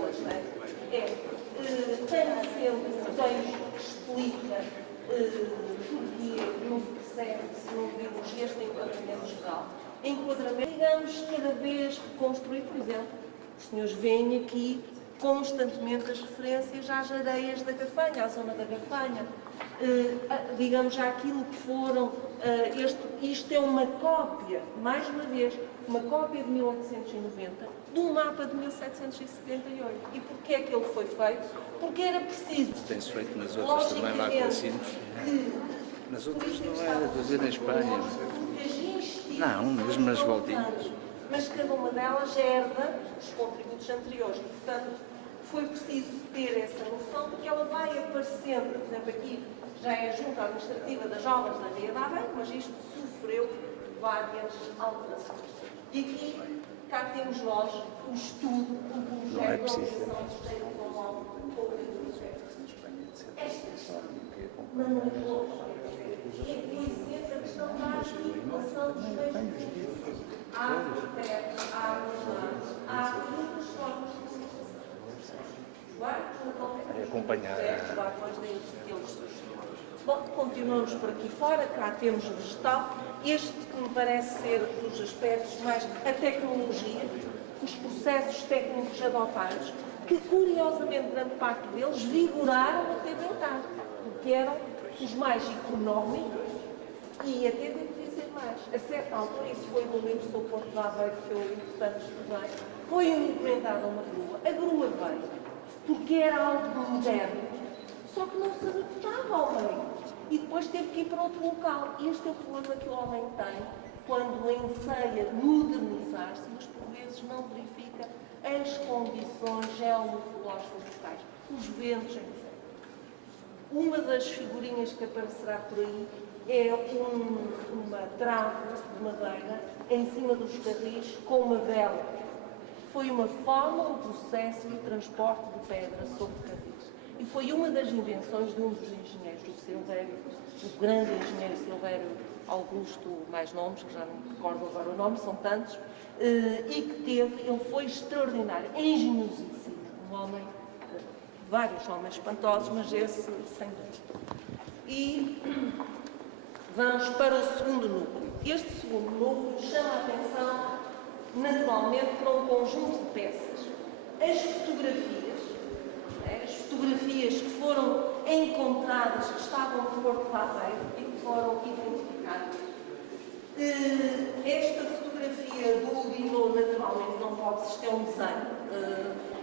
delas, não é? Tem sempre texto que explica porque não se percebe se não vimos este enquadramento geral. Enquadramento, digamos, cada vez reconstruir, por exemplo, os senhores veem aqui constantemente as referências às areias da Gafanha, à zona da Gafanha, digamos, àquilo que foram, isto é uma cópia, mais uma vez, uma cópia de 1890, de um mapa de 1778. E porquê é que ele foi feito? Porque era preciso. Tem-se feito nas outras também lá com Sinos. Nas outras não era, de ver na Espanha. Não, mesmo nas voltinhas. Mas cada uma delas herda os contributos anteriores. E, portanto, foi preciso ter essa noção, porque ela vai aparecendo, por exemplo, aqui já é a Junta Administrativa das Obras da Ria da Aveiro, mas isto sofreu várias alterações. E aqui, cá temos nós o estudo, o projeto de organização dos termos ao modo ou do projeto. Estas manipulações. E aqui sempre a questão da articulação dos meios de produção. Há projetos, há projetos, há muitas formas de acompanhar. Bom, continuamos por aqui fora, cá temos o vegetal. Este que me parece ser dos aspectos mais a tecnologia, os processos técnicos adotados, que curiosamente grande parte deles vigoraram até bem tarde, porque eram os mais económicos e até devo dizer mais. A certa altura, isso foi no livro sobre Porto de Aveiro que eu importante estudei, foi implementada uma grua. A grua veio porque era algo moderno, só que não se adaptava ao meio. E depois teve que ir para outro local. Este é o problema que o homem tem quando enseia modernizar-se, mas por vezes não verifica as condições geomorfológicas locais, os ventos, etc. Uma das figurinhas que aparecerá por aí é uma trave de madeira em cima dos carris com uma vela. Foi uma forma, um processo de transporte de pedra sobre carris. E foi uma das invenções de um dos engenheiros, do Silvério, o grande engenheiro Silvério Augusto, mais nomes, que já não me recordo agora o nome, são tantos, e que ele foi extraordinário, engenhosíssimo, um homem, vários homens espantosos, mas esse sem dúvida. E vamos para o segundo núcleo. Este segundo núcleo chama a atenção naturalmente para um conjunto de peças. As fotografias que foram encontradas, que estavam no Porto de Aveiro e que foram identificadas. Esta fotografia do Udinot, naturalmente, não pode existir um desenho.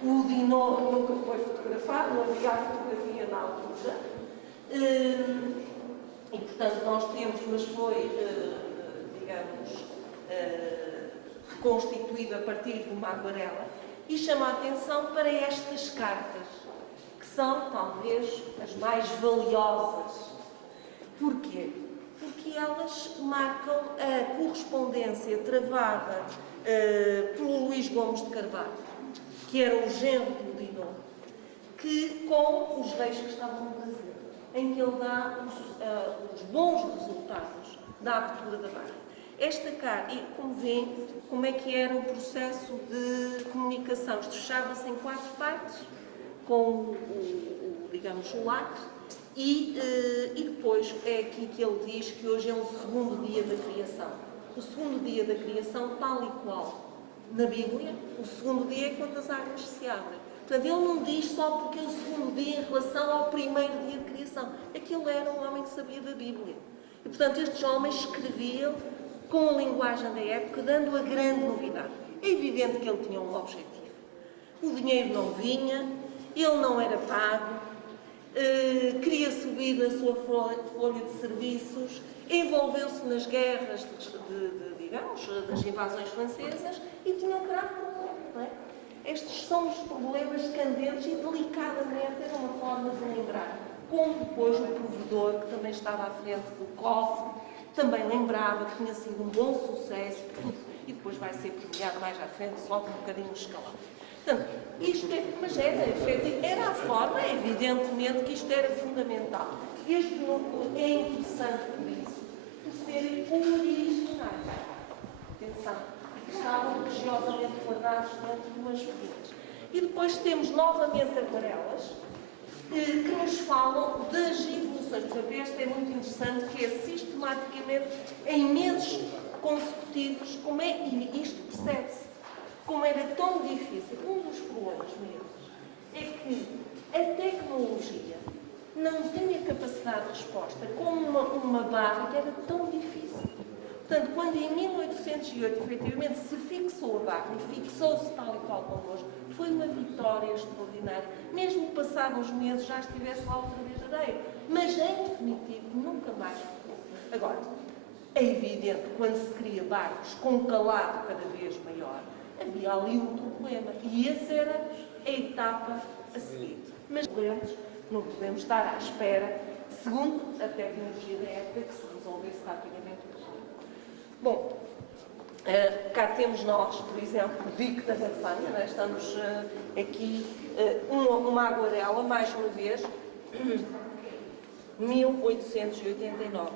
O Udinot nunca foi fotografado, não havia a fotografia na altura. E, portanto, nós temos, mas foi, digamos, reconstituído a partir de uma aguarela, e chama a atenção para estas cartas, que são, talvez, as mais valiosas. Porquê? Porque elas marcam a correspondência travada pelo Luís Gomes de Carvalho, que era o genro do Udinot, com os reis que estavam no Brasil, em que ele dá os bons resultados da abertura da barra. Esta carta, e como veem, como é que era o processo de comunicação? Isto fechava-se em 4 partes, com digamos, o lacre, e depois é aqui que ele diz que hoje é o segundo dia da criação. O segundo dia da criação, tal e qual na Bíblia, o segundo dia é quando as águas se abrem. Portanto, ele não diz só porque é o segundo dia em relação ao primeiro dia de criação. Aquele era um homem que sabia da Bíblia. E, portanto, estes homens escreviam com a linguagem da época, dando a grande novidade. É evidente que ele tinha um objetivo. O dinheiro não vinha, ele não era pago, queria subir na sua folha de serviços, envolveu-se nas guerras, digamos, das invasões francesas e tinha um grave problema, não é? Estes são os problemas candentes e, delicadamente, era uma forma de lembrar. Como depois o provedor, que também estava à frente do cofre, também lembrava que tinha sido um bom sucesso, e depois vai ser premiado mais à frente, sobe um bocadinho o escalão. Portanto, isto mas era a forma, evidentemente, que isto era fundamental. Este núcleo é interessante por isso, por serem originais. Atenção, que estavam religiosamente guardados durante 2 vidas. E depois temos novamente aquarelas que nos falam das evoluções. Por exemplo, este é muito interessante, que é sistematicamente, em meses consecutivos, como é, e isto percebe-se, como era tão difícil. Um dos problemas mesmo é que a tecnologia não tinha capacidade de resposta, como uma barra que era tão difícil. Portanto, quando em 1808, efetivamente, se fixou a barra e fixou-se tal e qual connosco, foi uma vitória extraordinária. Mesmo passados uns meses já estivesse lá outra vez areia. Mas, em definitivo, nunca mais ficou. Agora, é evidente que quando se cria barcos com um calado cada vez maior, havia ali um problema. E essa era a etapa a seguir. Mas não podemos estar à espera, segundo a tecnologia da época, que se resolvesse rapidamente o problema. Bom, cá temos nós, por exemplo, o Dique da Gafanha, né? Estamos aqui, uma aguarela, mais uma vez, 1889.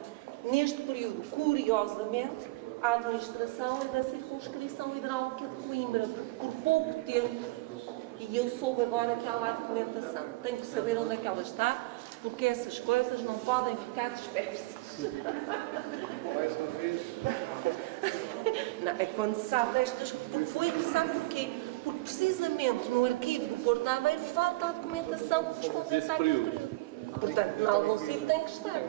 Neste período, curiosamente, a administração é da circunscrição hidráulica de Coimbra, por pouco tempo, e eu soube agora que há lá documentação. Tenho que saber onde é que ela está, porque essas coisas não podem ficar dispersas. Mais uma vez. Não, é quando se sabe destas coisas. Porque foi, sabe porquê? Porque precisamente no arquivo do Porto de Aveiro falta a documentação correspondente àquele período. Portanto, em algum sítio tem que estar.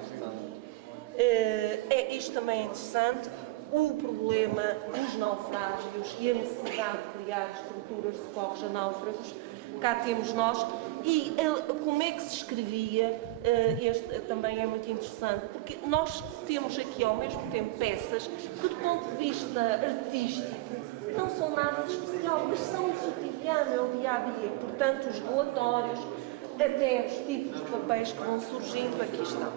Isto também é interessante. O problema dos naufrágios e a necessidade de criar estruturas de socorros a náufragos, cá temos nós. E como é que se escrevia, este também é muito interessante, porque nós temos aqui ao mesmo tempo peças que do ponto de vista artístico não são nada de especial, mas são o cotidiano, é o dia-a-dia. Portanto, os relatórios, até os tipos de papéis que vão surgindo, aqui estão.